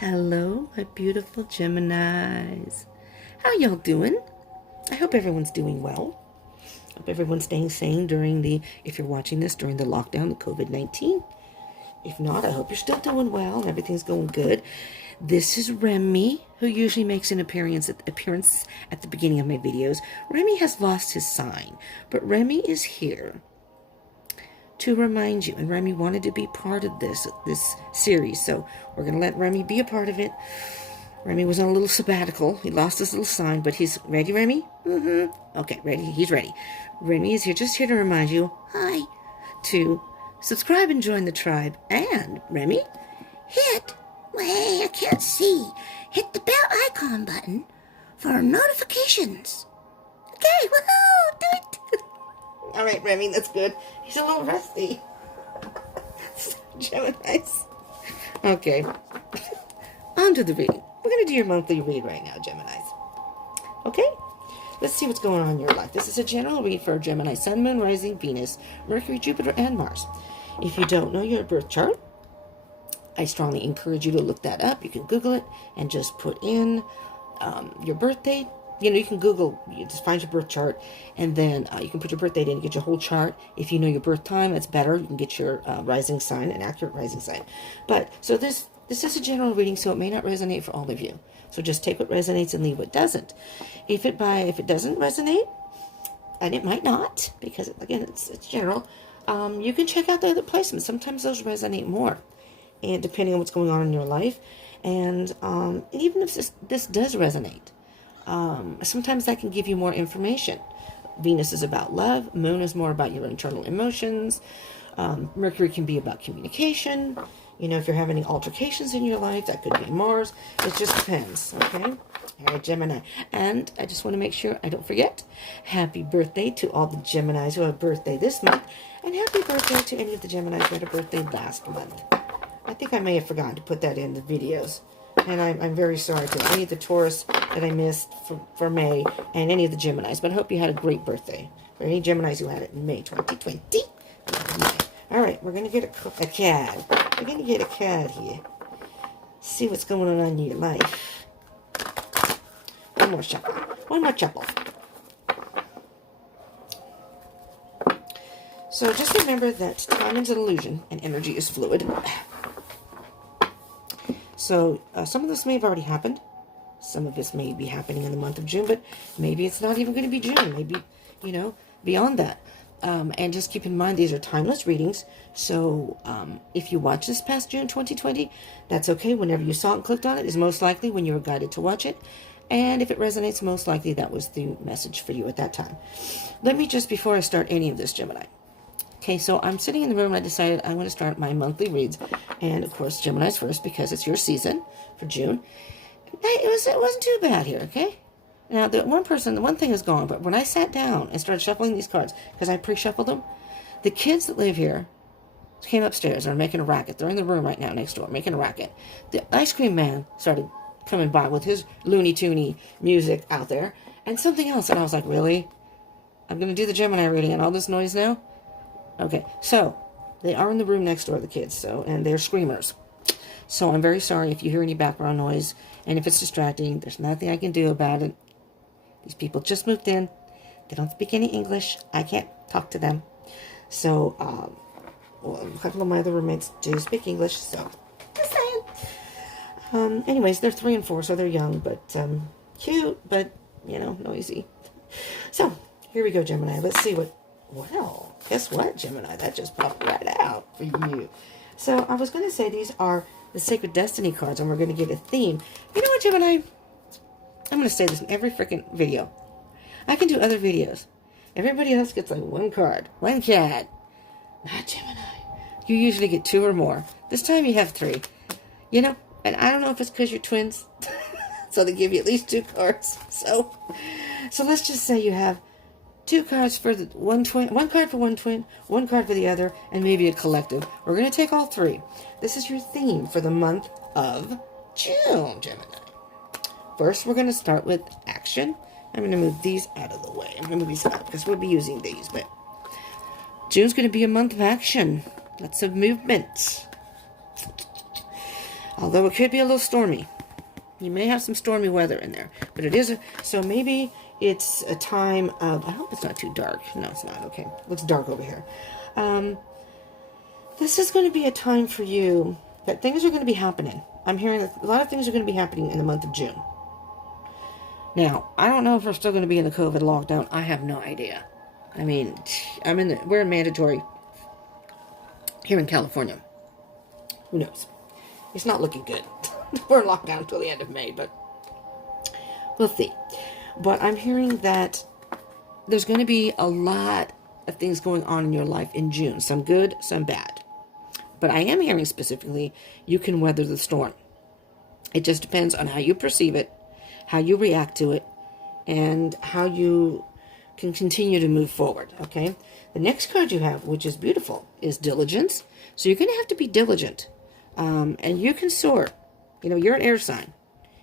Hello, my beautiful Geminis. How y'all doing? I hope everyone's doing well. Hope everyone's staying sane if you're watching this during the lockdown, the COVID-19. If not, I hope you're still doing well and everything's going good. This is Remy, who usually makes an appearance at the beginning of my videos. Remy has lost his sign, but Remy is here to remind you, and Remy wanted to be part of this series, so we're going to let Remy be a part of it. Remy was on a little sabbatical. He lost his little sign, but he's ready, Remy? Okay, ready. He's ready. Remy is just here to remind you, hi, to subscribe and join the tribe. And, Remy, hey, I can't see. Hit the bell icon button for notifications. Okay, woohoo, do it. All right, Remy, that's good. He's a little rusty. Geminis. Okay. On to the reading. We're going to do your monthly read right now, Geminis. Okay? Let's see what's going on in your life. This is a general read for Gemini, Sun, Moon, Rising, Venus, Mercury, Jupiter, and Mars. If you don't know your birth chart, I strongly encourage you to look that up. You can Google it and just put in your birth date. You know, you can Google, you just find your birth chart, and then you can put your birth date in and get your whole chart. If you know your birth time, that's better. You can get your rising sign, an accurate rising sign. But, so this is a general reading, so it may not resonate for all of you. So just take what resonates and leave what doesn't. If it doesn't resonate, and it might not, because, again, it's general, you can check out the other placements. Sometimes those resonate more, and depending on what's going on in your life. And even if this does resonate, sometimes that can give you more information. Venus is about love. Moon is more about your internal emotions. Mercury can be about communication. You know, if you're having any altercations in your life, that could be Mars. It just depends, okay? All right, Gemini. And I just want to make sure I don't forget, happy birthday to all the Geminis who have birthday this month. And happy birthday to any of the Geminis who had a birthday last month. I think I may have forgotten to put that in the videos. And I'm very sorry to any of the Taurus that I missed for May and any of the Geminis. But I hope you had a great birthday. For any Geminis who had it in May 2020. All right, we're going to get a card. We're going to get a card here. See what's going on in your life. One more shuffle. One more shuffle. So just remember that time is an illusion and energy is fluid. So some of this may have already happened. Some of this may be happening in the month of June, but maybe it's not even going to be June. Maybe, you know, beyond that. And just keep in mind, these are timeless readings. So if you watch this past June 2020, that's okay. Whenever you saw it and clicked on it is most likely when you were guided to watch it. And if it resonates, most likely that was the message for you at that time. Let me just, before I start any of this, Gemini. Okay, so I'm sitting in the room and I decided I'm going to start my monthly reads. And, of course, Gemini's first because it's your season for June. It wasn't too bad here, okay? Now, the one thing is gone, but when I sat down and started shuffling these cards, because I pre-shuffled them, the kids that live here came upstairs and are making a racket. They're in the room right now next door making a racket. The ice cream man started coming by with his Looney Toony music out there and something else. And I was like, really? I'm going to do the Gemini reading and all this noise now? Okay, so they are in the room next door, the kids, and they're screamers. So I'm very sorry if you hear any background noise, and if it's distracting, there's nothing I can do about it. These people just moved in. They don't speak any English. I can't talk to them. So, a couple of my other roommates do speak English, so just saying. Anyways, they're 3 and 4, so they're young, but cute, but, you know, noisy. So, here we go, Gemini. Let's see what... Well, guess what, Gemini? That just popped right out for you. So, I was going to say these are the Sacred Destiny cards, and we're going to get a theme. You know what, Gemini? I'm going to say this in every freaking video. I can do other videos. Everybody else gets like one card. One card. Not Gemini. You usually get 2 or more. This time you have 3. You know, and I don't know if it's because you're twins. So they give you at least 2 cards. So let's just say you have 2 cards for the one twin, 1 card for one twin, 1 card for the other, and maybe a collective. We're going to take all 3. This is your theme for the month of June, Gemini. First, we're going to start with action. I'm going to move these out of the way. I'm going to move these out because we'll be using these. But June's going to be a month of action. Lots of movement. Although it could be a little stormy. You may have some stormy weather in there. But it is, so maybe it's a time of, I hope it's not too dark. No, it's not. Okay. It looks dark over here. This is going to be a time for you that things are going to be happening. I'm hearing that a lot of things are going to be happening in the month of June. Now, I don't know if we're still going to be in the COVID lockdown. I have no idea. I mean, we're in mandatory here in California. Who knows? It's not looking good. We're locked down until the end of May, but we'll see. But I'm hearing that there's going to be a lot of things going on in your life in June. Some good, some bad. But I am hearing specifically you can weather the storm. It just depends on how you perceive it, how you react to it, and how you can continue to move forward, okay? The next card you have, which is beautiful, is diligence. So you're going to have to be diligent. And you can soar. You know, you're an air sign.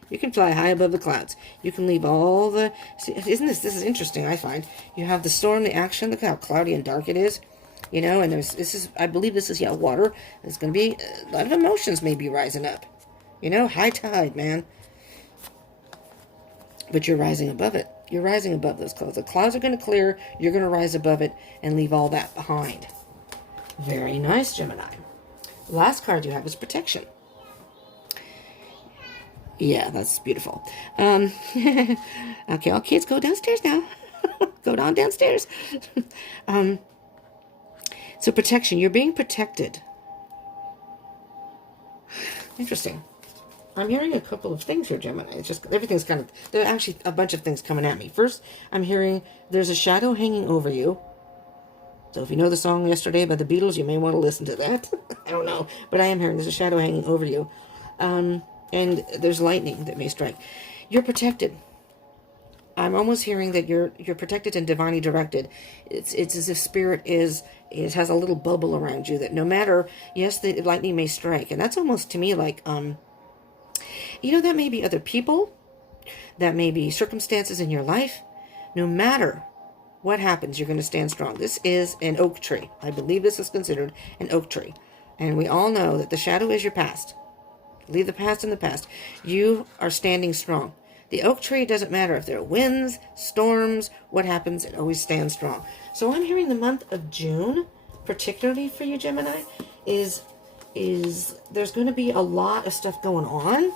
You can fly high above the clouds. You can leave all the... See, this is interesting, I find. You have the storm, the action, look how cloudy and dark it is. You know, and I believe this is, water. There's going to be a lot of emotions maybe rising up. You know, high tide, man. But you're rising above it. You're rising above those clouds. The clouds are going to clear. You're going to rise above it and leave all that behind. Very nice, Gemini. The last card you have is protection. Yeah, that's beautiful. Okay, all kids, go downstairs now. Go downstairs. So protection. You're being protected. Interesting. I'm hearing a couple of things here, Gemini. It's just, everything's kind of, there are actually a bunch of things coming at me. First, I'm hearing there's a shadow hanging over you. So if you know the song Yesterday by the Beatles, you may want to listen to that. I don't know. But I am hearing there's a shadow hanging over you. And there's lightning that may strike. You're protected. I'm almost hearing that you're protected and divinely directed. It's as if spirit has a little bubble around you that no matter, yes, the lightning may strike. And that's almost to me like, that may be other people. That may be circumstances in your life. No matter what happens, you're going to stand strong. This is an oak tree. I believe this is considered an oak tree. And we all know that the shadow is your past. Leave the past in the past. You are standing strong. The oak tree doesn't matter if there are winds, storms, what happens, it always stands strong. So I'm hearing the month of June, particularly for you, Gemini, is there's going to be a lot of stuff going on.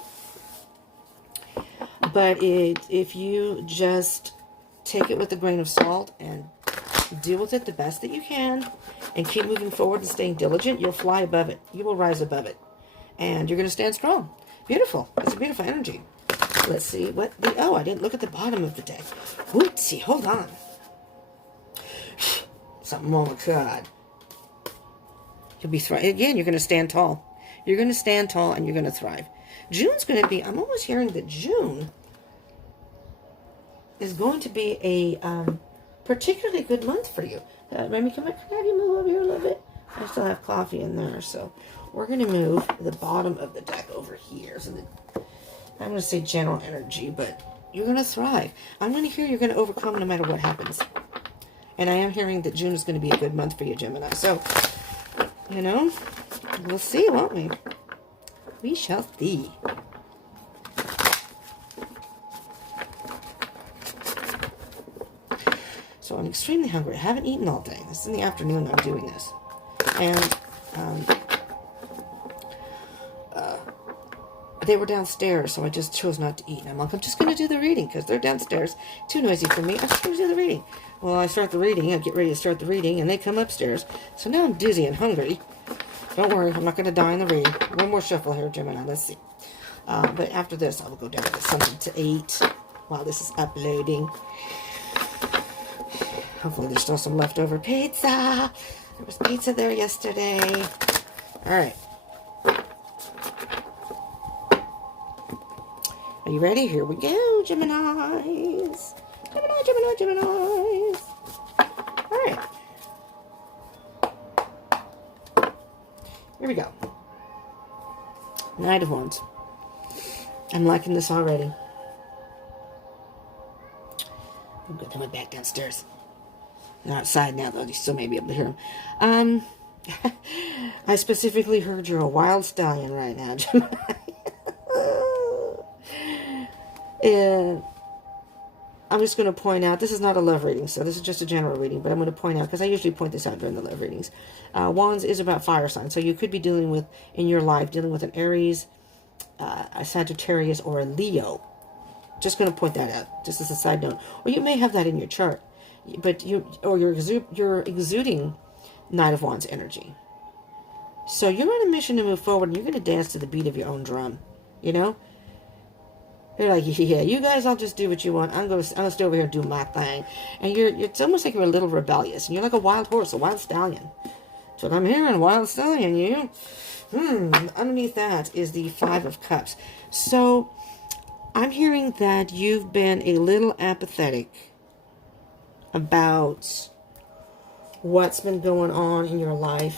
But if you just take it with a grain of salt and deal with it the best that you can and keep moving forward and staying diligent, you'll fly above it. You will rise above it. And you're going to stand strong. Beautiful. It's a beautiful energy. Let's see what I didn't look at the bottom of the deck. Whoopsie, hold on. Something wrong with God. You'll be thriving. Again, you're going to stand tall. You're going to stand tall and you're going to thrive. June's going to be, I'm almost hearing that June is going to be a particularly good month for you. Remy, can I have you move over here a little bit? I still have coffee in there, so we're going to move the bottom of the deck over here. So I'm going to say general energy, but you're going to thrive. I'm going to hear you're going to overcome no matter what happens. And I am hearing that June is going to be a good month for you, Gemini. So, we'll see, won't we? We shall see. So I'm extremely hungry. I haven't eaten all day. This is in the afternoon I'm doing this. And they were downstairs, so I just chose not to eat. And I'm like, I'm just going to do the reading because they're downstairs. Too noisy for me. I'm just going to do the reading. Well, I start the reading. I get ready to start the reading, and they come upstairs. So now I'm dizzy and hungry. Don't worry. I'm not going to die in the reading. One more shuffle here, Gemini. Let's see. But after this, I will go down and get something to eat while this is uploading. Hopefully there's still some leftover pizza. There was pizza there yesterday. All right. Are you ready? Here we go, Geminis. Geminis. All right. Here we go. Knight of Wands. I'm liking this already. I'm good. I went back downstairs. They're outside now, though. You still may be able to hear them. I specifically heard you're a wild stallion right now, Gemini. And I'm just going to point out, this is not a love reading, so this is just a general reading, but I'm going to point out, because I usually point this out during the love readings. Wands is about fire signs, so you could be dealing with, in your life, dealing with an Aries, a Sagittarius, or a Leo. Just going to point that out, just as a side note. Or you may have that in your chart, but you're exuding Knight of Wands energy. So you're on a mission to move forward, and you're going to dance to the beat of your own drum, you know? You're like, yeah, you guys all just do what you want. I'm gonna stay over here and do my thing. And it's almost like you're a little rebellious. And you're like a wild horse, a wild stallion. That's what I'm hearing, wild stallion, you. Underneath that is the Five of Cups. So I'm hearing that you've been a little apathetic about what's been going on in your life.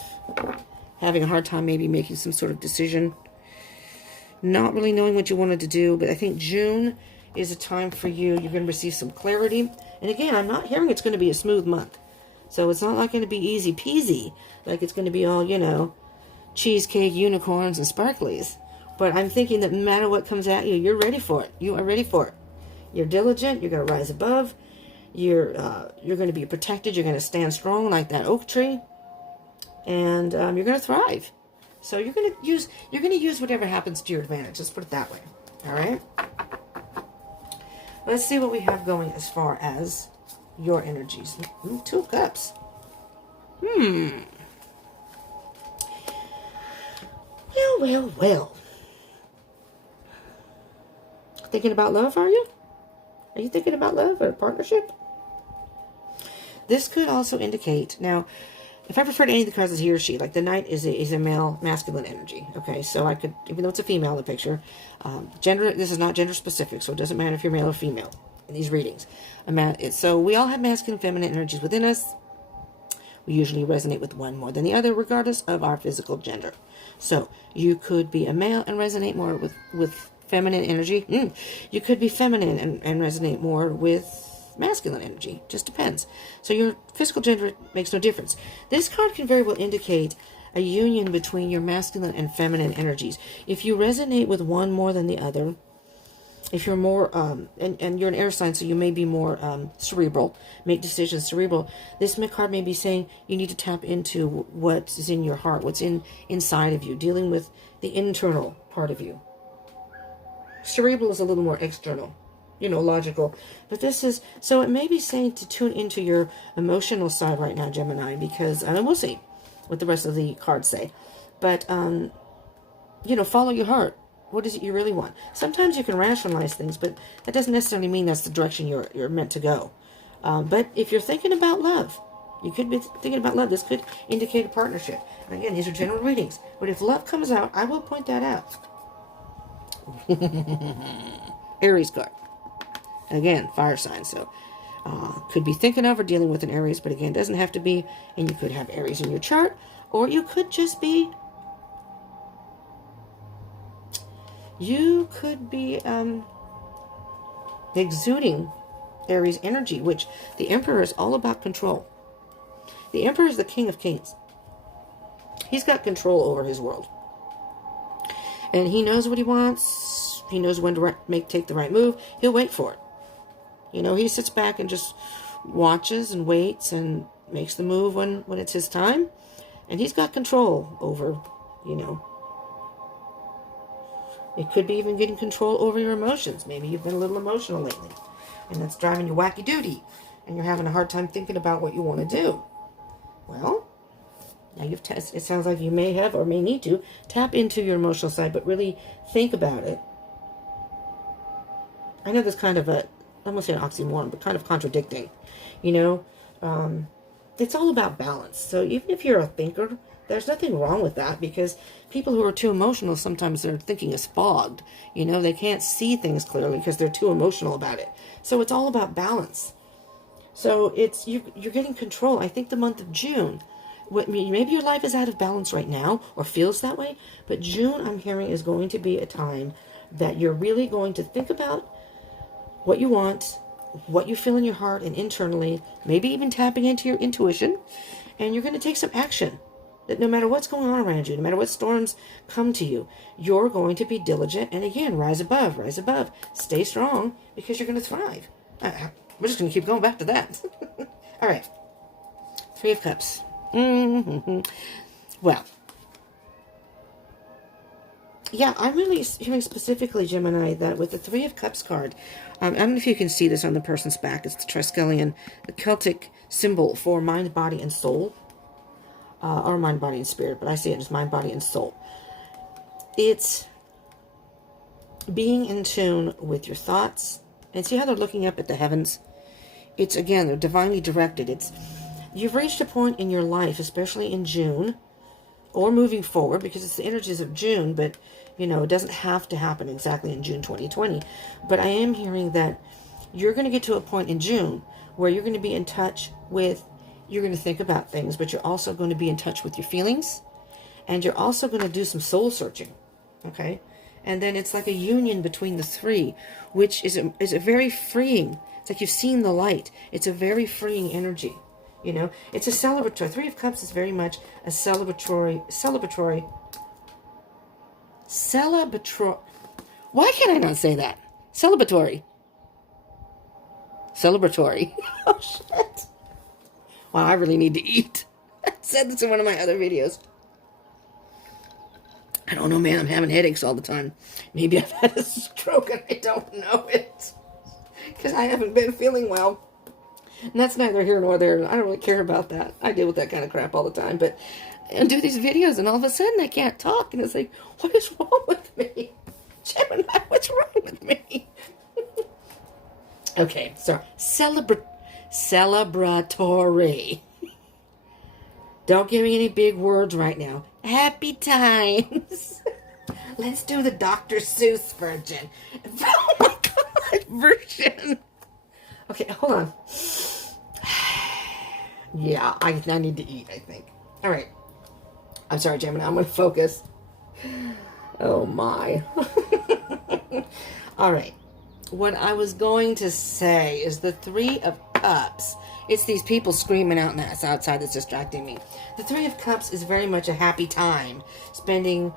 Having a hard time maybe making some sort of decision. Not really knowing what you wanted to do, but I think June is a time for you. You're going to receive some clarity. And again, I'm not hearing it's going to be a smooth month. So it's not like going to be easy peasy. Like it's going to be all, you know, cheesecake, unicorns, and sparklies. But I'm thinking that no matter what comes at you, you're ready for it. You are ready for it. You're diligent. You're going to rise above. You're going to be protected. You're going to stand strong like that oak tree. And you're going to thrive. So you're going to use whatever happens to your advantage. Let's put it that way. All right? Let's see what we have going as far as your energies. Two of Cups. Well. Thinking about love, are you? Are you thinking about love or a partnership? This could also indicate, now, if I refer to any of the cards as he or she, like the Knight is a male, masculine energy. Okay, so I could, even though it's a female in the picture, gender, this is not gender specific, so it doesn't matter if you're male or female in these readings. So we all have masculine and feminine energies within us. We usually resonate with one more than the other, regardless of our physical gender. So you could be a male and resonate more with feminine energy. You could be feminine and resonate more with masculine energy. Just depends. So your physical gender makes no difference. This card can very well indicate a union between your masculine and feminine energies. If you resonate with one more than the other, if you're more and you're an air sign, so you may be more cerebral, make decisions cerebral, this card may be saying you need to tap into what is in your heart, what's inside of you, dealing with the internal part of you. Cerebral is a little more external, logical. But this is, so it may be saying to tune into your emotional side right now, Gemini, because, and we'll see what the rest of the cards say. But, follow your heart. What is it you really want? Sometimes you can rationalize things, but that doesn't necessarily mean that's the direction you're meant to go. But if you're thinking about love, you could be thinking about love. This could indicate a partnership. And again, these are general readings. But if love comes out, I will point that out. Aries card. Again, fire sign. So could be thinking of or dealing with an Aries, but again, doesn't have to be. And you could have Aries in your chart, or you could just be. You could be exuding Aries energy, which the Emperor is all about control. The Emperor is the King of Kings. He's got control over his world. And he knows what he wants. He knows when to take the right move. He'll wait for it. He sits back and just watches and waits and makes the move when it's his time. And he's got control over, It could be even getting control over your emotions. Maybe you've been a little emotional lately, and that's driving you wacky doody, and you're having a hard time thinking about what you want to do. Well, now it sounds like you may have or may need to tap into your emotional side, but really think about it. I know this kind of I'm going to say an oxymoron, but kind of contradicting. It's all about balance. So even if you're a thinker, there's nothing wrong with that, because people who are too emotional, sometimes their thinking is fogged. They can't see things clearly because they're too emotional about it. So it's all about balance. So you're getting control. I think the month of June, maybe your life is out of balance right now or feels that way, but June, I'm hearing, is going to be a time that you're really going to think about what you want, what you feel in your heart and internally, maybe even tapping into your intuition, and you're going to take some action. That no matter what's going on around you, no matter what storms come to you, you're going to be diligent. And again, rise above, stay strong, because you're going to thrive. We're just going to keep going back to that. All right. Three of Cups. Well, yeah, I'm really hearing specifically, Gemini, that with the Three of Cups card, I don't know if you can see this on the person's back. It's the Triskelion, the Celtic symbol for mind, body, and soul. Or mind, body, and spirit, but I see it as mind, body, and soul. It's being in tune with your thoughts. And see how they're looking up at the heavens? It's, again, they're divinely directed. It's, you've reached a point in your life, especially in June, or moving forward, because it's the energies of June, but, you know, it doesn't have to happen exactly in June 2020. But I am hearing that you're going to get to a point in June where you're going to be in touch with, you're going to think about things, but you're also going to be in touch with your feelings, and you're also going to do some soul searching, okay? And then it's like a union between the three, which is a very freeing. It's like you've seen the light. It's a very freeing energy, you know? It's a celebratory. Three of Cups is very much a celebratory. Why can't I not say that? Celebratory. Oh, shit. Wow, I really need to eat. I said this in one of my other videos. I don't know, man. I'm having headaches all the time. Maybe I've had a stroke and I don't know it. Because I haven't been feeling well. And that's neither here nor there. I don't really care about that. I deal with that kind of crap all the time. But I do these videos and all of a sudden I can't talk. And it's like, what is wrong with me? Gemini, what's wrong with me? Okay, so celebratory. Don't give me any big words right now. Happy times. Let's do the Dr. Seuss version. Oh my God, version. Okay, hold on. Yeah, I need to eat, I think. All right. I'm sorry, Gemini. I'm going to focus. Oh my. All right. What I was going to say is the Three of Cups. It's these people screaming out outside that's distracting me. The Three of Cups is very much a happy time. Spending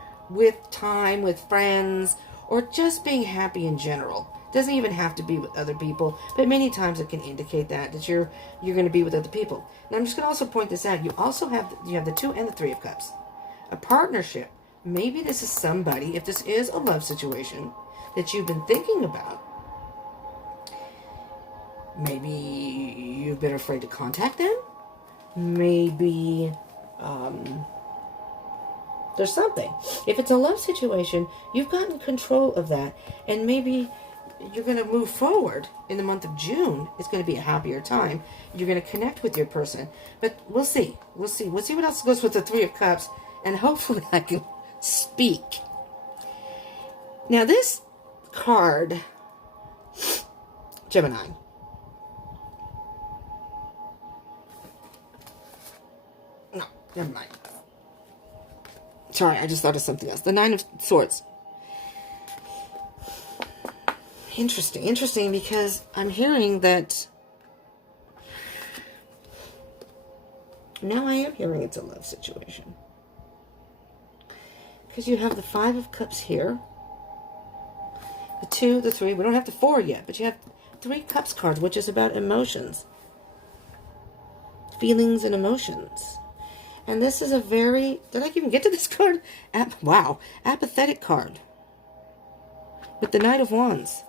time with friends, or just being happy in general. Doesn't even have to be with other people, but many times it can indicate that you're going to be with other people. Now I'm just going to also point this out. You also have the Two and the Three of Cups. A partnership. Maybe this is somebody, if this is a love situation that you've been thinking about. Maybe you've been afraid to contact them. Maybe there's something. If it's a love situation, you've gotten control of that. And maybe you're going to move forward in the month of June. It's going to be a happier time. You're going to connect with your person. But we'll see. We'll see what else goes with the Three of Cups. And hopefully I can speak. Now this card, Gemini. No, never mind. Sorry, I just thought of something else. The Nine of Swords. Interesting, because I'm hearing that... Now I am hearing it's a love situation. Because you have the Five of Cups here. The Two, the Three. We don't have the Four yet, but you have Three Cups card, which is about emotions. Feelings and emotions. And this is a very... Did I even get to this card? Wow. Apathetic card. With the Knight of Wands.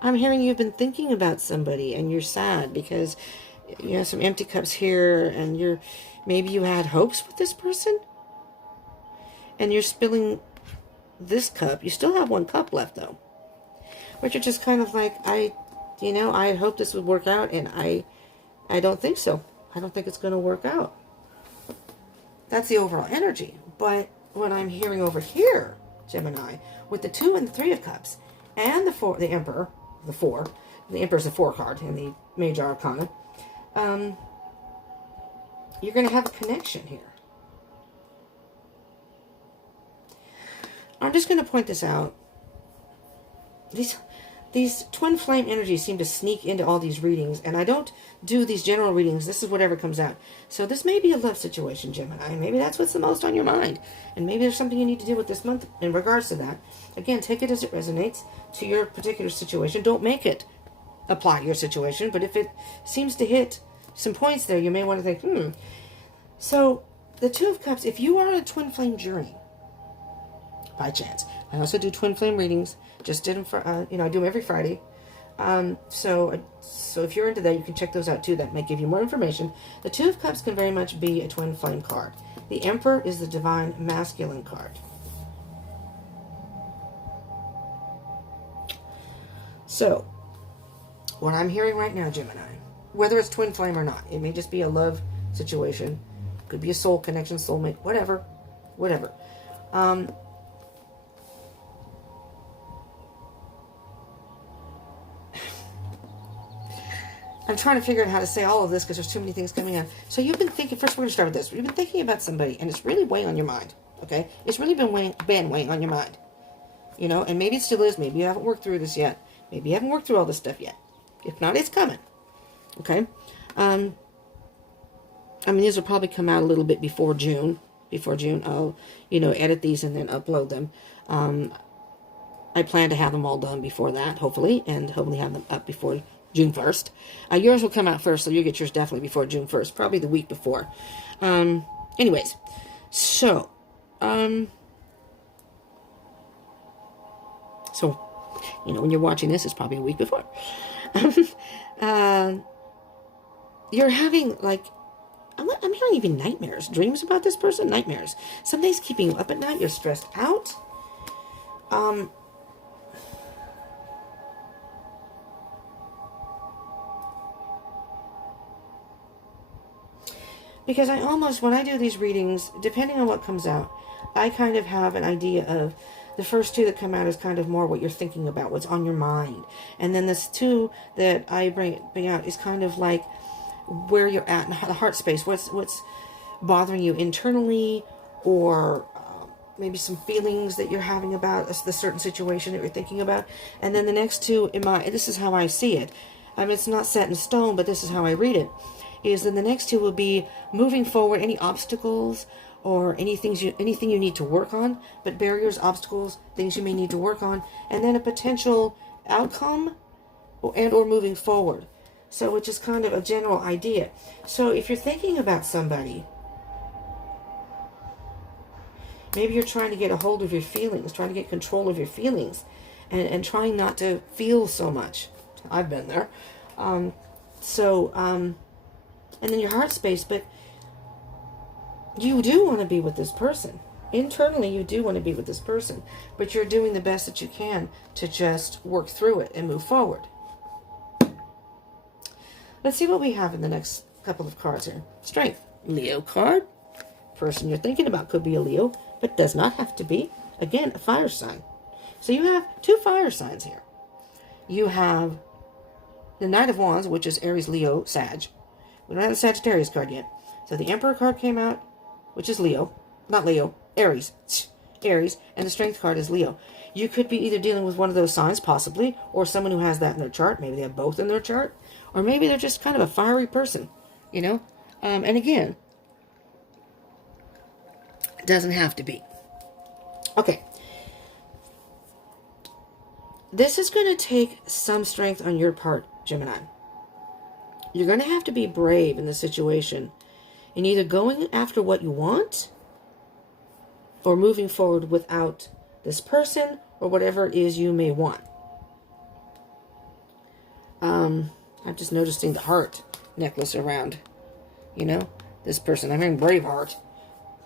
I'm hearing you've been thinking about somebody and you're sad because you have some empty cups here and maybe you had hopes with this person and you're spilling this cup. You still have one cup left though. But you're just kind of like, I had hoped this would work out and I don't think so. I don't think it's going to work out. That's the overall energy. But what I'm hearing over here, Gemini, with the Two and the Three of Cups and the Four, the Emperor, the Four. The Emperor's the Four card in the Major Arcana. You're going to have a connection here. I'm just going to point this out. these twin flame energies seem to sneak into all these readings, and I don't do these general readings. This is whatever comes out. So this may be a love situation, Gemini. Maybe that's what's the most on your mind, and maybe there's something you need to deal with this month in regards to that. Again, take it as it resonates to your particular situation. Don't make it apply to your situation, but if it seems to hit some points there, you may want to think, So the Two of Cups, if you are on a twin flame journey, by chance, I also do twin flame readings. Just did them for, I do them every Friday. So if you're into that, you can check those out too. That may give you more information. The Two of Cups can very much be a twin flame card. The Emperor is the divine masculine card. So, what I'm hearing right now, Gemini, whether it's twin flame or not, it may just be a love situation. Could be a soul connection, soulmate, whatever. I'm trying to figure out how to say all of this because there's too many things coming on. So you've been thinking, first we're going to start with this. You've been thinking about somebody, and it's really weighing on your mind, okay? It's really been weighing on your mind, and maybe it still is. Maybe you haven't worked through this yet. Maybe you haven't worked through all this stuff yet. If not, it's coming, okay? These will probably come out a little bit before June. I'll, edit these and then upload them. I plan to have them all done before that, hopefully, and hopefully have them up before June 1st. Yours will come out first, so you'll get yours definitely before June 1st, probably the week before. Anyways, so, when you're watching this, it's probably a week before. You're having, I'm hearing even nightmares, dreams about this person, nightmares. Something's keeping you up at night, you're stressed out. Because when I do these readings, depending on what comes out, I kind of have an idea of the first two that come out is kind of more what you're thinking about, what's on your mind. And then this two that I bring out is kind of like where you're at in the heart space, what's bothering you internally, or maybe some feelings that you're having about the certain situation that you're thinking about. And then the next two, this is how I see it. It's not set in stone, but this is how I read it. Is then the next two will be moving forward, any obstacles or anything you need to work on, but barriers, obstacles, things you may need to work on, and then a potential outcome or moving forward. So it's just kind of a general idea. So if you're thinking about somebody, maybe you're trying to get a hold of your feelings, trying to get control of your feelings, and trying not to feel so much. I've been there. And then your heart space, but you do want to be with this person. Internally, you do want to be with this person, but you're doing the best that you can to just work through it and move forward. Let's see what we have in the next couple of cards here. Strength. Leo card. Person you're thinking about could be a Leo, but does not have to be. Again, a fire sign. So you have two fire signs here. You have the Knight of Wands, which is Aries, Leo, Sag. We don't have the Sagittarius card yet. So the Emperor card came out, which is Leo. Not Leo. Aries. Aries. And the Strength card is Leo. You could be either dealing with one of those signs, possibly, or someone who has that in their chart. Maybe they have both in their chart. Or maybe they're just kind of a fiery person, And again, it doesn't have to be. Okay. This is going to take some strength on your part, Gemini. You're going to have to be brave in this situation in either going after what you want or moving forward without this person or whatever it is you may want. I'm just noticing the heart necklace around, this person. I'm hearing Braveheart.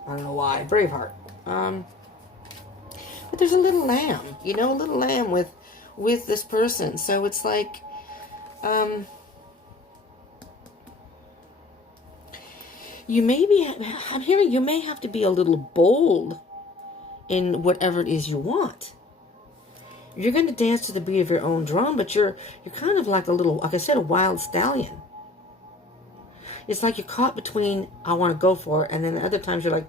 I don't know why. Braveheart. But there's a little lamb, a little lamb with this person. So it's like, I'm hearing you may have to be a little bold in whatever it is you want. You're going to dance to the beat of your own drum, but you're kind of like like I said, a wild stallion. It's like you're caught between, I want to go for it, and then other times you're like,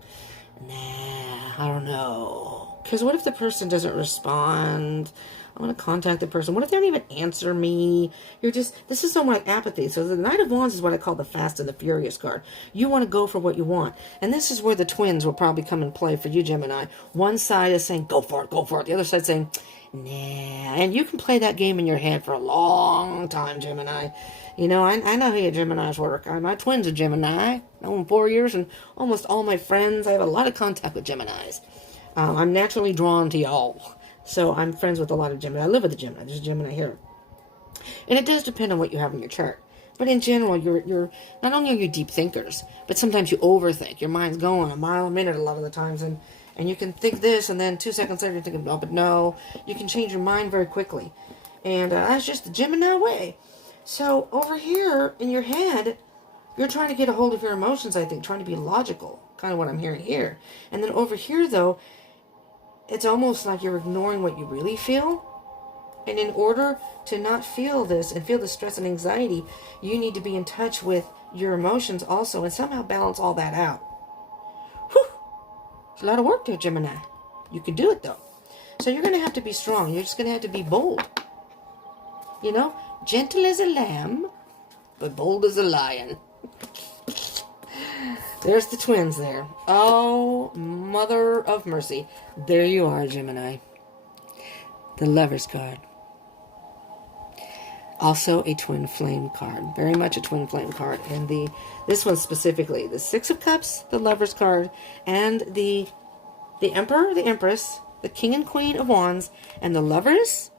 nah, I don't know. Because what if the person doesn't respond? I want to contact the person. What if they don't even answer me? This is so much apathy. So the Knight of Wands is what I call the Fast and the Furious card. You want to go for what you want. And this is where the twins will probably come and play for you, Gemini. One side is saying, go for it, go for it. The other side saying, nah. And you can play that game in your head for a long time, Gemini. I know how you Geminis work. My twins are Gemini. I know them 4 years, and almost all my friends, I have a lot of contact with Geminis. I'm naturally drawn to y'all. So I'm friends with a lot of Gemini. I live with a Gemini. There's a Gemini here. And it does depend on what you have in your chart. But in general, you're not only are you deep thinkers, but sometimes you overthink. Your mind's going a mile a minute a lot of the times. And you can think this, and then 2 seconds later you're thinking, oh, but no. You can change your mind very quickly. And that's just the Gemini way. So over here in your head, you're trying to get a hold of your emotions, I think. Trying to be logical. Kind of what I'm hearing here. And then over here, though, it's almost like you're ignoring what you really feel. And in order to not feel this and feel the stress and anxiety, you need to be in touch with your emotions also and somehow balance all that out. Whew! It's a lot of work there, Gemini. You can do it, though. So you're going to have to be strong. You're just going to have to be bold. Gentle as a lamb, but bold as a lion. There's the twins there. Oh, mother of mercy. There you are, Gemini. The Lover's card. Also a twin flame card. Very much a twin flame card. And this one specifically, the Six of Cups, the Lover's card, and the Emperor, the Empress, the King and Queen of Wands, and the Lovers,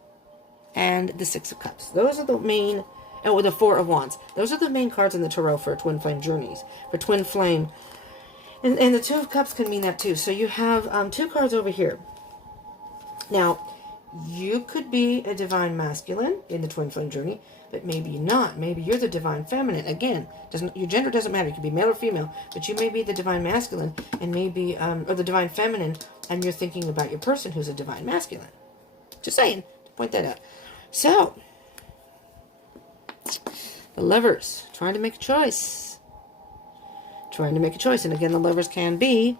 and the Six of Cups. Those are the main... And with the Four of Wands. Those are the main cards in the tarot for twin flame journeys. For twin flame. And the Two of Cups can mean that too. So you have 2 cards over here. Now, you could be a divine masculine in the twin flame journey, but maybe not. Maybe you're the divine feminine. Again, your gender doesn't matter. You could be male or female, but you may be the divine masculine and maybe, or the divine feminine, and you're thinking about your person who's a divine masculine. Just saying, to point that out. So, the Lovers, trying to make a choice. Trying to make a choice. And again, the Lovers can be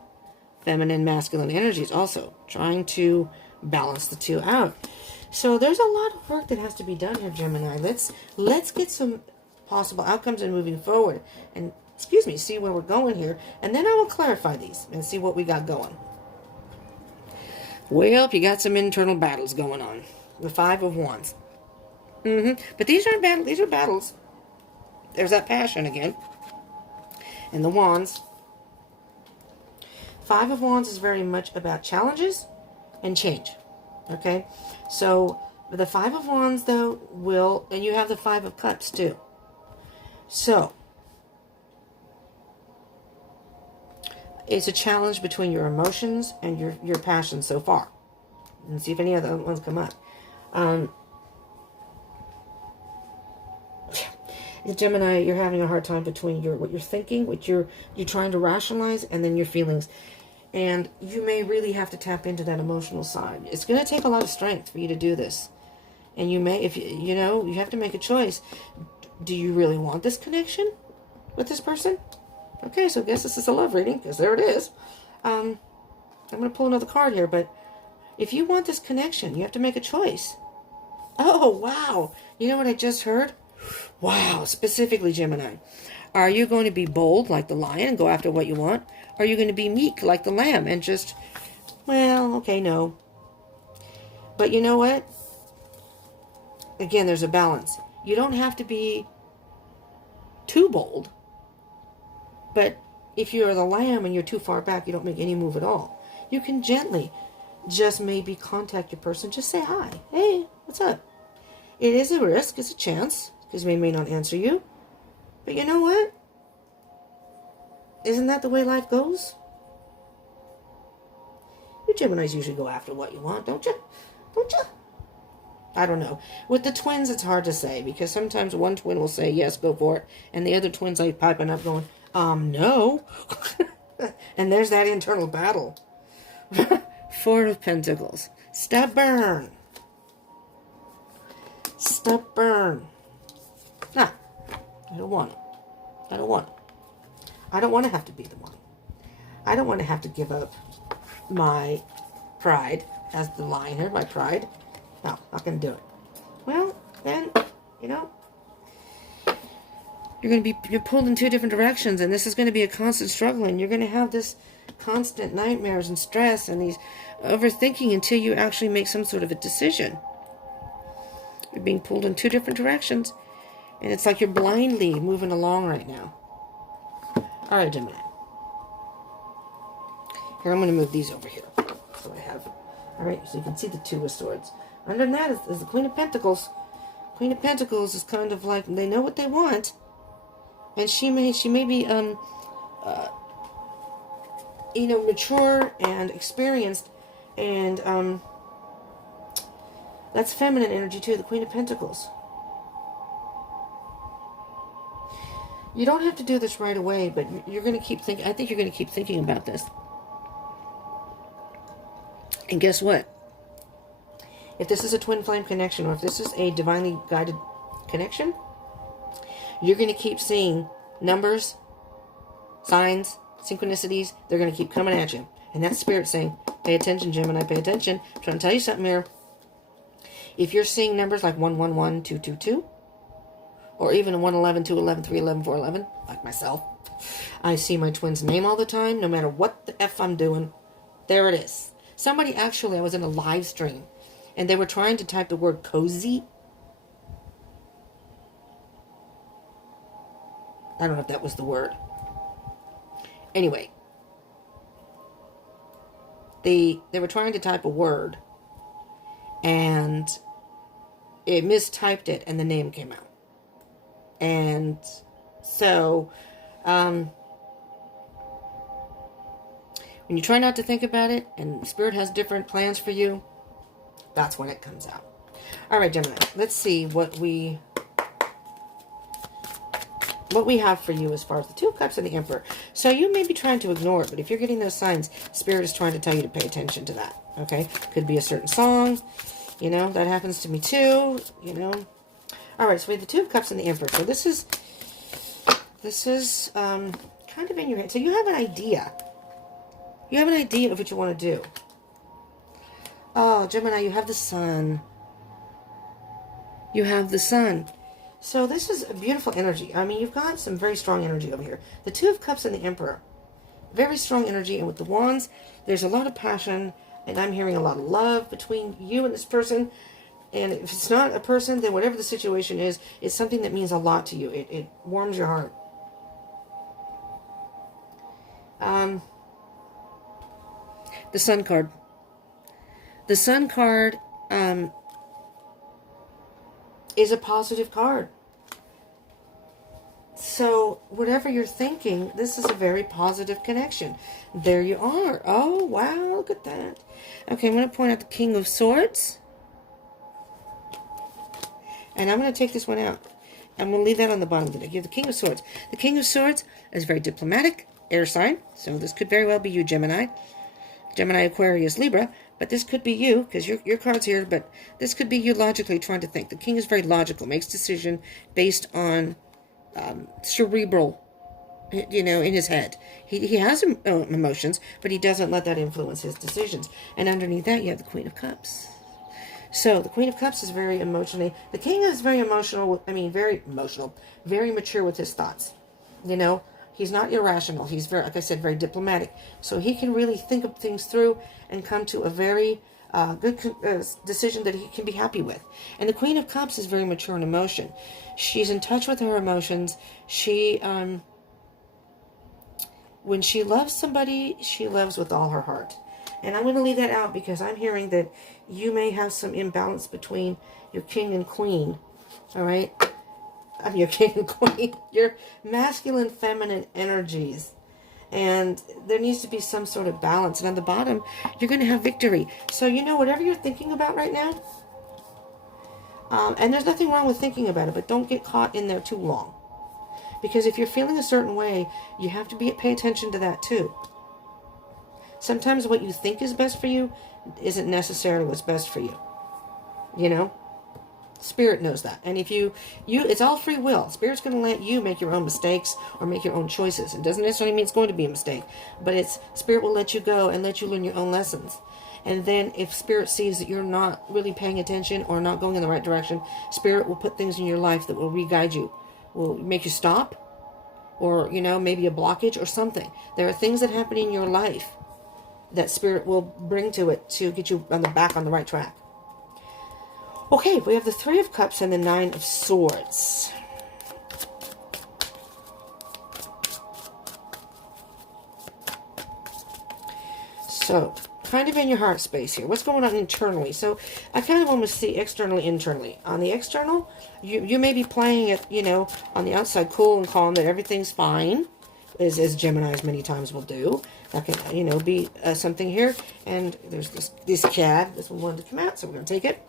feminine, masculine energies also. Trying to balance the two out. So there's a lot of work that has to be done here, Gemini. Let's get some possible outcomes and moving forward. And, see where we're going here. And then I will clarify these and see what we got going. Well, you got some internal battles going on. The Five of Wands. But these aren't battles. These are battles. There's that passion again. And the Wands. Five of Wands is very much about challenges and change. Okay? So, the Five of Wands, though, and you have the Five of Cups, too. So, it's a challenge between your emotions and your passion so far. And see if any other ones come up. Gemini, you're having a hard time between what you're thinking, what you're trying to rationalize, and then your feelings. And you may really have to tap into that emotional side. It's going to take a lot of strength for you to do this. And you may, if you have to make a choice. Do you really want this connection with this person? Okay, so I guess this is a love reading, because there it is. I'm going to pull another card here, but if you want this connection, you have to make a choice. Oh, wow. You know what I just heard? Wow, specifically Gemini. Are you going to be bold like the lion and go after what you want? Or are you going to be meek like the lamb and just, well, okay, no. But you know what? Again, there's a balance. You don't have to be too bold. But if you're the lamb and you're too far back, you don't make any move at all. You can gently just maybe contact your person. Just say hi. Hey, what's up? It is a risk. It's a chance. Because they may not answer you. But you know what? Isn't that the way life goes? You Geminis usually go after what you want, don't you? Don't you? I don't know. With the twins, it's hard to say. Because sometimes one twin will say, yes, go for it. And the other twin's like piping up going, no. And there's that internal battle. Four of Pentacles. Stubborn. Stubborn. Nah, I don't want it. I don't want it. I don't want to have to be the one. I don't want to have to give up my pride, as the line here, my pride. No, not going to do it. Well, then, you know, you're pulled in two different directions, and this is going to be a constant struggle, and you're going to have this constant nightmares and stress and these overthinking until you actually make some sort of a decision. You're being pulled in two different directions, and it's like you're blindly moving along right now. All right, Gemini. Here, I'm going to move these over here. So I have, all right, so you can see the Two of Swords. Under that is the Queen of Pentacles. Queen of Pentacles is kind of like, they know what they want. And she may be, mature and experienced, and that's feminine energy too, the Queen of Pentacles. You don't have to do this right away, but you're going to keep thinking. I think you're going to keep thinking about this. And guess what? If this is a twin flame connection, or if this is a divinely guided connection, you're going to keep seeing numbers, signs, synchronicities. They're going to keep coming at you. And that's Spirit saying, pay attention, Gemini, pay attention. I'm trying to tell you something here. If you're seeing numbers like 111, 222, or even 111, 211, 311, 411, like myself, I see my twin's name all the time, no matter what the F I'm doing. There it is. Somebody actually, I was in a live stream, and they were trying to type the word cozy. I don't know if that was the word. Anyway, they were trying to type a word, and it mistyped it, and the name came out. And so, when you try not to think about it, and Spirit has different plans for you, that's when it comes out. All right, Gemini, let's see what we have for you as far as the Two of Cups and the Emperor. So you may be trying to ignore it, but if you're getting those signs, Spirit is trying to tell you to pay attention to that, okay? Could be a certain song, you know, that happens to me too, you know. All right, so we have the Two of Cups and the Emperor. So this is kind of in your head. So you have an idea. You have an idea of what you want to do. Oh, Gemini, you have the Sun. You have the Sun. So this is a beautiful energy. I mean, you've got some very strong energy over here. The Two of Cups and the Emperor. Very strong energy. And with the Wands, there's a lot of passion. And I'm hearing a lot of love between you and this person. And if it's not a person, then whatever the situation is, it's something that means a lot to you. It warms your heart. The Sun card. The Sun card is a positive card. So whatever you're thinking, this is a very positive connection. There you are. Oh, wow, look at that. Okay, I'm going to point out the King of Swords. And I'm going to take this one out. I'm going to leave that on the bottom of the deck. You have the King of Swords. The King of Swords is very diplomatic, air sign. So this could very well be you, Gemini. Gemini, Aquarius, Libra. But this could be you, because your card's here. But this could be you logically trying to think. The King is very logical, makes decision based on cerebral, you know, in his head. He has emotions, but he doesn't let that influence his decisions. And underneath that, you have the Queen of Cups. So the Queen of Cups is very emotionally. The King is very emotional. I mean, very emotional, very mature with his thoughts. You know, he's not irrational. He's very, like I said, very diplomatic. So he can really think of things through and come to a very good decision that he can be happy with. And the Queen of Cups is very mature in emotion. She's in touch with her emotions. She, when she loves somebody, she loves with all her heart. And I'm going to leave that out because I'm hearing that you may have some imbalance between your king and queen. All right? Your king and queen. Your masculine, feminine energies. And there needs to be some sort of balance. And on the bottom, you're going to have victory. So, you know, whatever you're thinking about right now, and there's nothing wrong with thinking about it, but don't get caught in there too long. Because if you're feeling a certain way, you have to pay attention to that too. Sometimes what you think is best for you isn't necessarily what's best for you. You know? Spirit knows that. And if it's all free will. Spirit's going to let you make your own mistakes or make your own choices. It doesn't necessarily mean it's going to be a mistake. But Spirit will let you go and let you learn your own lessons. And then if Spirit sees that you're not really paying attention or not going in the right direction, Spirit will put things in your life that will re-guide you, will make you stop, or, maybe a blockage or something. There are things that happen in your life that Spirit will bring to it to get you on the right track. Okay, we have the Three of Cups and the Nine of Swords. So, kind of in your heart space here. What's going on internally? So, I kind of almost see externally, internally. On the external, you may be playing it, on the outside, cool and calm, that everything's fine, as Geminis many times will do. That can, be something here. And there's this cat. This one wanted to come out, so we're going to take it.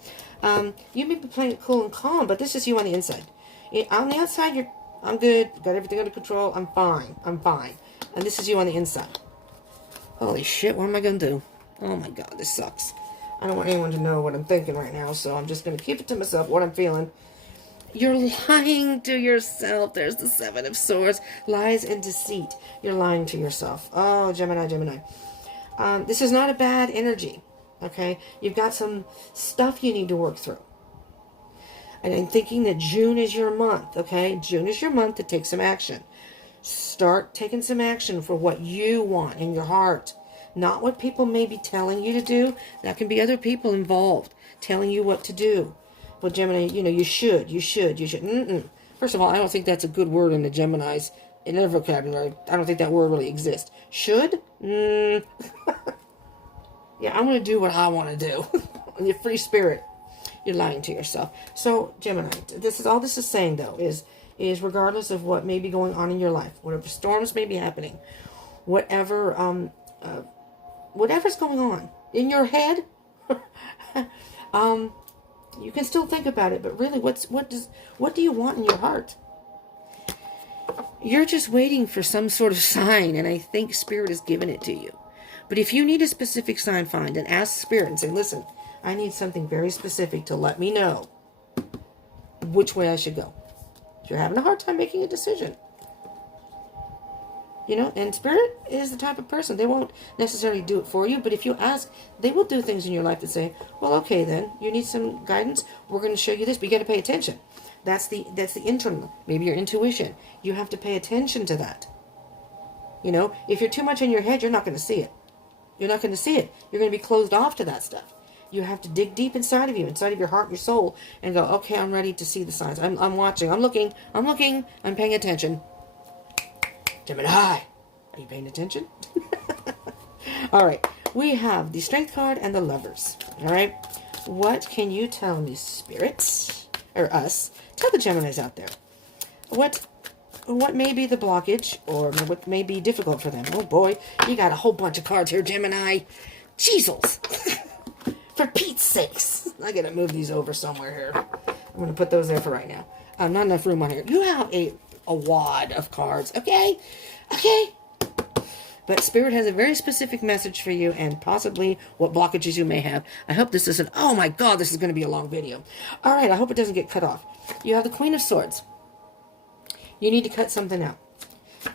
You may be playing it cool and calm, but this is you on the inside. On the outside, I'm good. Got everything under control. I'm fine. And this is you on the inside. Holy shit, what am I going to do? Oh my God, this sucks. I don't want anyone to know what I'm thinking right now, so I'm just going to keep it to myself, what I'm feeling. You're lying to yourself. There's the Seven of Swords. Lies and deceit. You're lying to yourself. Oh, Gemini. This is not a bad energy, okay? You've got some stuff you need to work through. And I'm thinking that June is your month, okay? June is your month to take some action. Start taking some action for what you want in your heart. Not what people may be telling you to do. That can be other people involved telling you what to do. Well, Gemini, you should. First of all, I don't think that's a good word in the Geminis, in their vocabulary. I don't think that word really exists. Should? Yeah, I'm going to do what I want to do. You're free spirit. You're lying to yourself. So, Gemini, this is saying, though, is regardless of what may be going on in your life, whatever storms may be happening, whatever's going on in your head, you can still think about it, but really, what do you want in your heart? You're just waiting for some sort of sign, and I think Spirit has given it to you. But if you need a specific sign, find and ask Spirit and say, listen, I need something very specific to let me know which way I should go. If you're having a hard time making a decision, and Spirit is the type of person, they won't necessarily do it for you, but if you ask, they will do things in your life that say, well, okay, then, you need some guidance, we're going to show you this, but you got to pay attention. That's the internal, maybe your intuition. You have to pay attention to that. If you're too much in your head, you're not going to see it. You're not going to see it. You're going to be closed off to that stuff. You have to dig deep inside of you, inside of your heart, your soul, and go, okay, I'm ready to see the signs. I'm watching, I'm looking, I'm paying attention. Gemini, are you paying attention? All right, we have the Strength card and the Lovers. All right, what can you tell me, spirits, or us? Tell the Geminis out there. What may be the blockage, or what may be difficult for them? Oh boy, you got a whole bunch of cards here, Gemini. Jesus. For Pete's sakes. I gotta move these over somewhere here. I'm gonna put those there for right now. Not enough room on here. You have a wad of cards, okay? But Spirit has a very specific message for you, and possibly what blockages you may have. I hope this isn't, oh my God, this is going to be a long video. All right, I hope it doesn't get cut off. You have the Queen of Swords. You need to cut something out.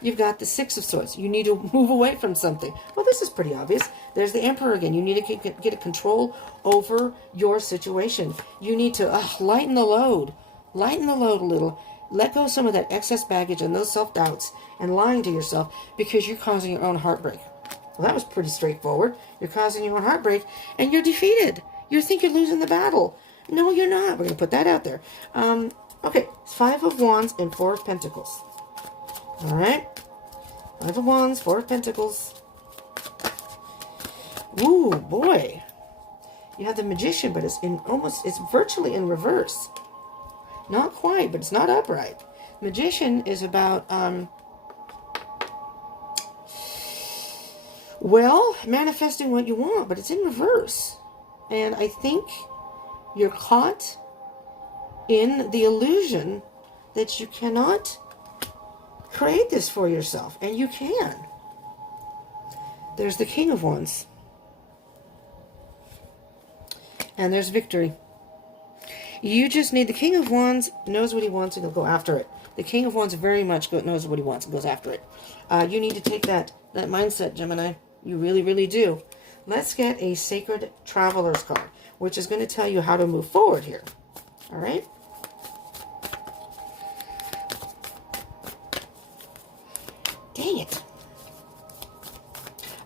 You've got the Six of Swords. You need to move away from something. Well, this is pretty obvious. There's the Emperor again. You need to get a control over your situation. You need to lighten the load. Lighten the load a little. Let go of some of that excess baggage and those self-doubts and lying to yourself because you're causing your own heartbreak. Well, that was pretty straightforward. You're causing your own heartbreak and you're defeated. You think you're losing the battle. No, you're not. We're going to put that out there. Okay, Five of Wands and Four of Pentacles. All right. Five of Wands, Four of Pentacles. Ooh, boy. You have the Magician, but it's virtually in reverse. Not quite, but it's not upright. Magician is about, manifesting what you want, but it's in reverse. And I think you're caught in the illusion that you cannot create this for yourself, and you can. There's the King of Wands. And there's victory. You just need, the King of Wands knows what he wants and he'll go after it. The King of Wands very much knows what he wants and goes after it. You need to take that mindset, Gemini. You really, really do. let's get a Sacred Traveler's card, which is going to tell you how to move forward here. All right? Dang it.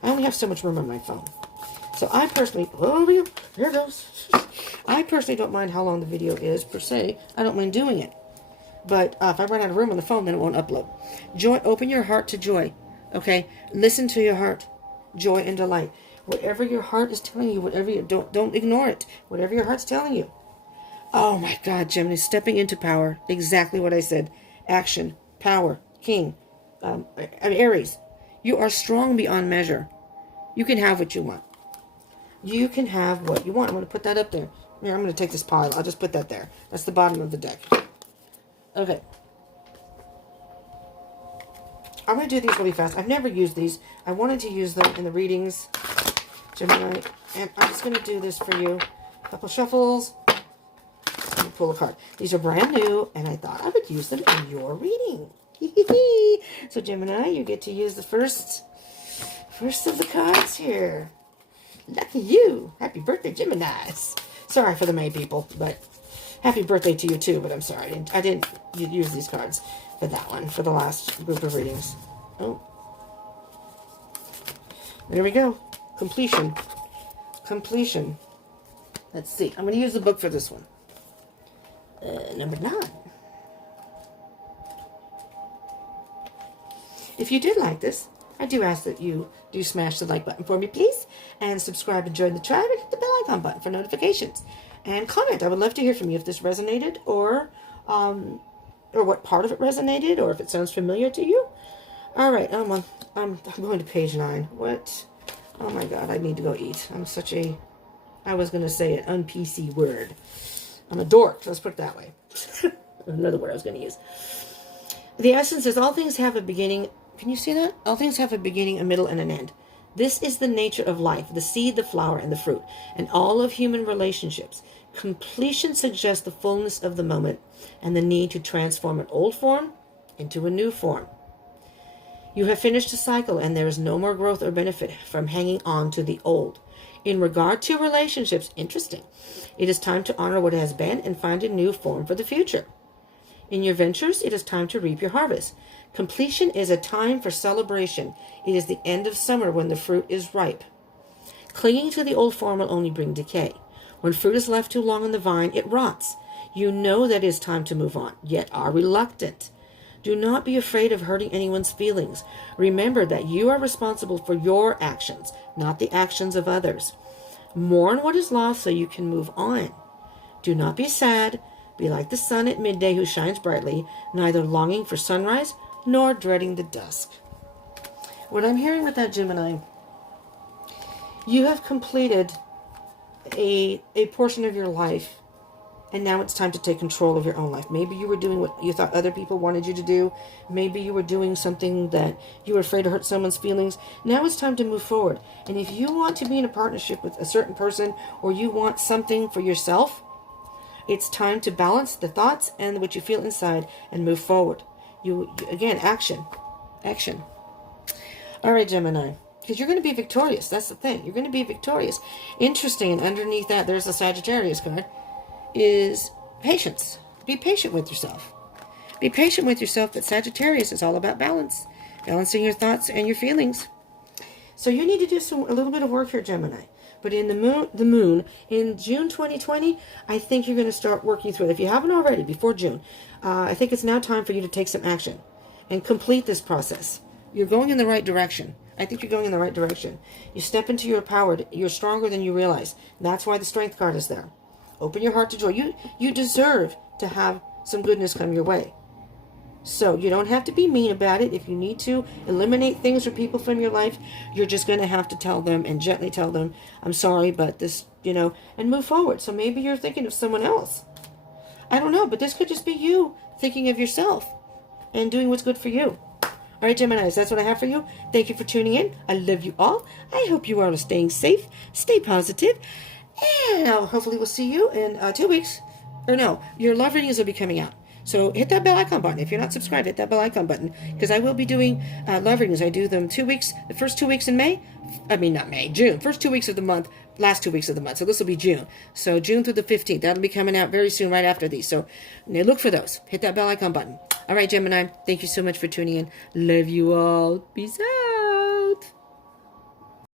I only have so much room on my phone. So I personally, oh, here it goes. I personally don't mind how long the video is, per se. I don't mind doing it. But if I run out of room on the phone, then it won't upload. Joy, open your heart to joy. Okay? Listen to your heart. Joy and delight. Whatever your heart is telling you, whatever you, don't ignore it. Whatever your heart's telling you. Oh my God, Gemini, stepping into power. Exactly what I said. Action, power, king. Aries, you are strong beyond measure. You can have what you want. You can have what you want. I'm going to put that up there. Here, I'm going to take this pile. I'll just put that there. That's the bottom of the deck. Okay. I'm going to do these really fast. I've never used these. I wanted to use them in the readings, Gemini. And I'm just going to do this for you. A couple shuffles. Let me pull a card. These are brand new, and I thought I would use them in your reading. So, Gemini, you get to use the first of the cards here. Lucky you. Happy birthday, Geminis. Sorry for the May people, but happy birthday to you too, but I'm sorry. I didn't use these cards for that one, for the last group of readings. Oh. There we go. Completion. Completion. Let's see. I'm going to use the book for this one. Number 9. If you did like this, I do ask that you do smash the like button for me, please. And subscribe and join the tribe and hit the bell icon button for notifications. And comment. I would love to hear from you if this resonated or what part of it resonated or if it sounds familiar to you. All right. I'm going to page 9. What? Oh, my God. I need to go eat. I'm such a... I was going to say an un-PC word. I'm a dork. Let's put it that way. Another word I was going to use. The essence is all things have a beginning. Can you see that? All things have a beginning, a middle, and an end. This is the nature of life, the seed, the flower, and the fruit, and all of human relationships. Completion suggests the fullness of the moment and the need to transform an old form into a new form. You have finished a cycle, and there is no more growth or benefit from hanging on to the old. In regard to relationships, interesting. It is time to honor what has been and find a new form for the future. In your ventures, it is time to reap your harvest. Completion is a time for celebration. It is the end of summer when the fruit is ripe. Clinging to the old form will only bring decay. When fruit is left too long on the vine, it rots. You know that it is time to move on, yet are reluctant. Do not be afraid of hurting anyone's feelings. Remember that you are responsible for your actions, not the actions of others. Mourn what is lost so you can move on. Do not be sad. Be like the sun at midday who shines brightly, neither longing for sunrise nor dreading the dusk. What I'm hearing with that, Gemini, you have completed a portion of your life, and now it's time to take control of your own life. Maybe you were doing what you thought other people wanted you to do. Maybe you were doing something that you were afraid to hurt someone's feelings. Now it's time to move forward. And if you want to be in a partnership with a certain person, or you want something for yourself, it's time to balance the thoughts and what you feel inside and move forward. You again, action. Action. All right, Gemini. Because you're going to be victorious. That's the thing. You're going to be victorious. Interesting. Underneath that, there's a Sagittarius card. Is patience. Be patient with yourself. Be patient with yourself. But Sagittarius is all about balance. Balancing your thoughts and your feelings. So you need to do a little bit of work here, Gemini. But in the moon, in June 2020, I think you're going to start working through it. If you haven't already, before June, I think it's now time for you to take some action and complete this process. You're going in the right direction. I think you're going in the right direction. You step into your power. You're stronger than you realize. That's why the Strength card is there. Open your heart to joy. You deserve to have some goodness come your way. So you don't have to be mean about it. If you need to eliminate things or people from your life, you're just going to have to tell them and gently tell them, I'm sorry, but this, and move forward. So maybe you're thinking of someone else. I don't know, but this could just be you thinking of yourself and doing what's good for you. All right, Geminis, that's what I have for you. Thank you for tuning in. I love you all. I hope you are staying safe, stay positive, and hopefully we'll see you in 2 weeks. Or no, your love readings will be coming out. So hit that bell icon button. If you're not subscribed, hit that bell icon button, because I will be doing love readings. I do them 2 weeks, the first 2 weeks in May. I mean, not May, June. First 2 weeks of the month, last 2 weeks of the month. So this will be June. So June through the 15th. That'll be coming out very soon, right after these. So now look for those. Hit that bell icon button. All right, Gemini, thank you so much for tuning in. Love you all. Peace out.